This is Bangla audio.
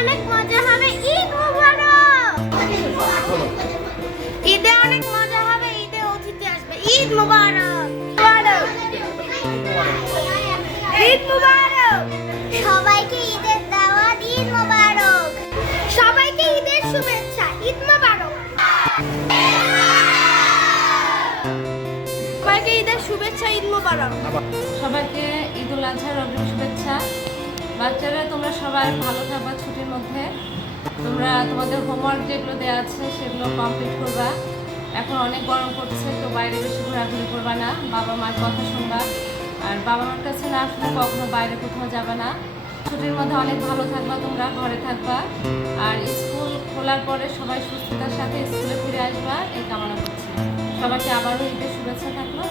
অনেক মজা হবে, ঈদ মোবারক। ঈদে অনেক মজা হবে, ঈদে অতিথি আসবে, ঈদ মোবারক। ঈদ মোবারক সবাইকে, ঈদের দাওয়াত, ঈদ মোবারক সবাইকে, ঈদের শুভেচ্ছা, ঈদ মোবারক সবাইকে, ঈদের শুভেচ্ছা, ঈদ মোবারক সবাইকে ঈদুল আজহার অগ্রিম শুভেচ্ছা। বাচ্চারা তোমরা সবাই ভালো থাকবা ছুটির মধ্যে। তোমরা তোমাদের হোমওয়ার্ক যেগুলো দেওয়া আছে সেগুলো কমপ্লিট করবা। এখন অনেক গরম করছে, তো বাইরে বেশি ঘোরাঘুরি করবা না, বাবা মার কথা শুনবা। আর বাবা মার কাছে না আসলে কখনো বাইরে কোথাও যাবা না। ছুটির মধ্যে অনেক ভালো থাকবা, তোমরা ঘরে থাকবা। আর স্কুল খোলার পরে সবাই সুস্থতার সাথে স্কুলে ফিরে আসবা, এই কামনা করছি। সবাইকে আবারও ঈদের শুভেচ্ছা থাকলো।